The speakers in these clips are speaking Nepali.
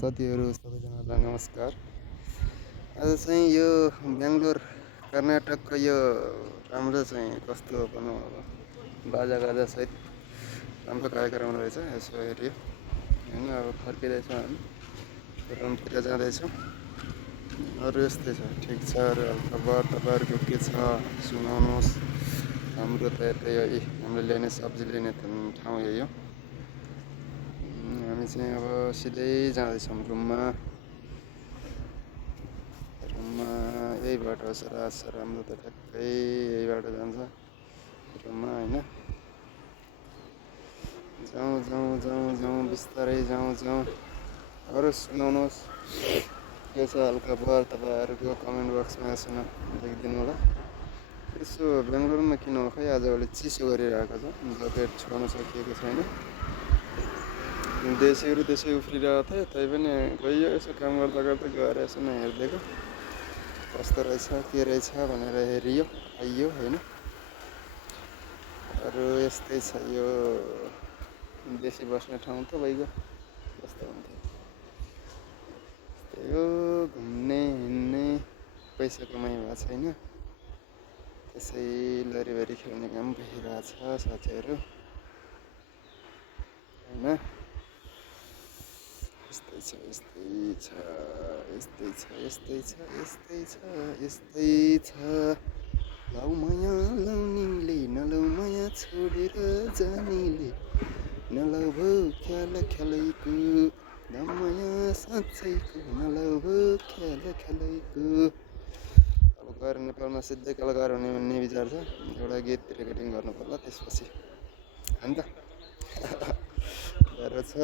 साथीहरू सबैजनालाई नमस्कार। आज चाहिँ यो बेङ्गलोर कर्नाटकको यो राम्रो चाहिँ कस्तो भनौँ अब बाजागाजा सहित राम्रो कार्यक्रम रहेछ। यसो हेऱ्यो होइन, अब फर्किँदैछौँ हामी, रुमतिर जाँदैछौँ। अरू यस्तै छ, ठिक छ। अरू खबर तपाईँहरूको के छ सुनाउनुहोस्। हाम्रो त यतै है, हामीले ल्याउने सब्जी लिने ठाउँ यही हो। हामी चाहिँ अब सिधै जाँदैछौँ रुममा। यही बाटो छ, राम्रो त ठ्याक्कै यही बाटो जान्छ रुममा होइन। जाउँ बिस्तारै जाउँ। अरू सुनाउनुहोस्, के छ हालखबर तपाईँहरूको कमेन्ट बक्समा यसो लेखिदिनु होला। यसो बेङ्गलोरमा किन हो खै आजभोलि चिसो गरिरहेको छ, ज्याकेट छोड्नु सकिएको छैन। देशीहरू त्यसै उफ्रिरहेको थियो, तै पनि गइयो यसो काम गर्दा गएर यसो हेरिदिएको कस्तो रहेछ के रहेछ भनेर हेरियो आइयो होइन। अरू यस्तै छ, यो देशी बस्ने ठाउँ त भइगयो, कस्तो हुन्थ्यो। त्यही हो, घुम्ने हिँड्ने, पैसा कमाइ भएको छैन, त्यसै लरिभरि खेल्ने काम भइरहेछ साथीहरू होइन। यस्तै छ। लाउ माया लाउनेले नलाउ माया छोडेर जानेले, नलाउ भो ख्यालैको माया साँच्चैको, नलाउ भो ख्यालैको। अब गएर नेपालमा सिधै कलाकार हुने भन्ने विचार छ। एउटा गीत रेकर्डिङ गर्नु पर्ला त्यसपछि होइन त। गाह्रो छ।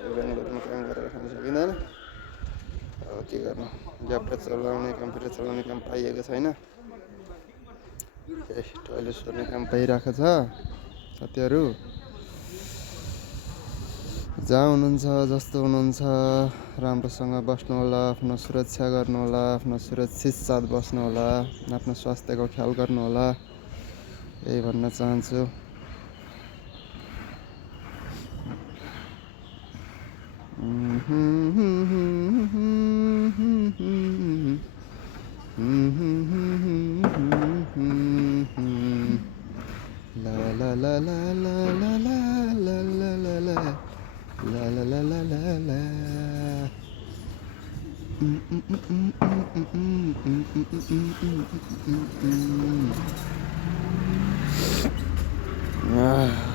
बेङ्गलोरमा काम गरेर खान सकिँदैन। अब के गर्नु, ल्यापटप चलाउने कम्प्युटर चलाउने काम पाइएको छैन। टोइलेट सोर्ने काम पाइरहेको छ साथीहरू। जहाँ हुनुहुन्छ जस्तो हुनुहुन्छ राम्रोसँग बस्नु होला, आफ्नो सुरक्षा गर्नु होला, आफ्नो सुरक्षित साथ बस्नु होला, आफ्नो स्वास्थ्यको ख्याल गर्नु होला, यही भन्न चाहन्छु। La la la la la la la la la la la la la la la la la.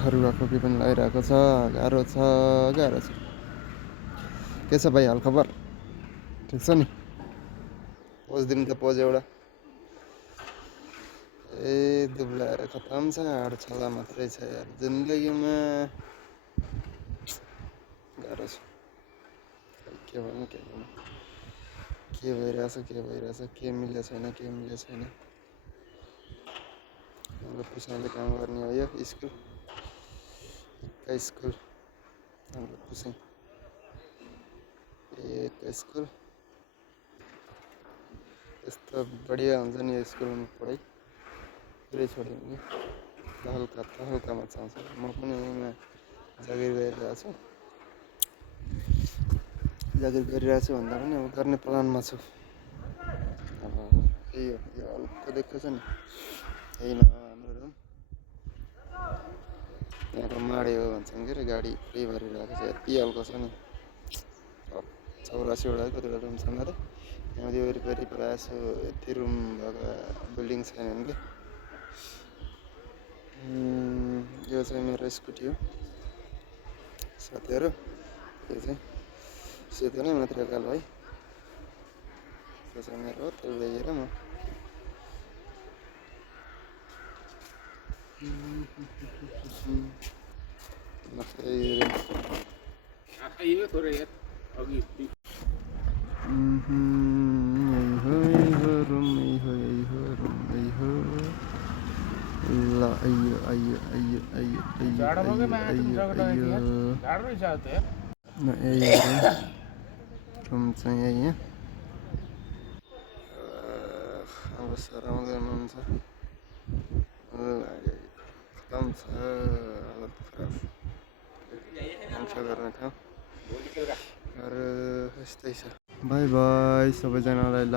रुगा खोकी पनि लागिरहेको छ, गाह्रो छ। के छ भाइ हालखबर, ठिक छ नि? पोज दिनु त पोज एउटा। दुब्लाएर खतम छ, हाड छला मात्रै छ यार जिन्दगीमा। गाह्रो छ, के भनौँ के भइरहेछ, के मिल्यो छैन। हाम्रो पुसाइले काम गर्ने हो यो स्कुल, हाम्रो पुसाइ एक स्कुल। यस्तो बढिया हुन्छ नि यो स्कुलमा पढाइ, पुरै छोड्यो भने हल्का मचाउँछ। म पनि यहीँमा जागिर गरिरहेछु भन्दा पनि अब गर्ने प्लानमा छु। अब यही हो, यो हल्का देख्दैछ नि, यही न हाम्रो रुम। यहाँको माडे हो भन्छन् के अरे, गाडी पुरै भरिरहेको छ, यति हल्का छ नि। 84वटा कतिवटा रुम छन् अरे, यहाँ वरिपरि प्रायः जसो यति रुम भएको बिल्डिङ छैनन् कि। यो चाहिँ मेरो स्कुटी हो साथीहरू। यो चाहिँ सेतो नै मात्रै कालो है, त्यो चाहिँ मेरो हो। तेल ल्याएर म रुम चाहिँ यही यहाँ। अब सराउँदै हुनुहुन्छ, खतम छ हालत खराब। मान्छे गर्ने ठाउँ अरू यस्तै छ बाई बाई सबैजनालाई ल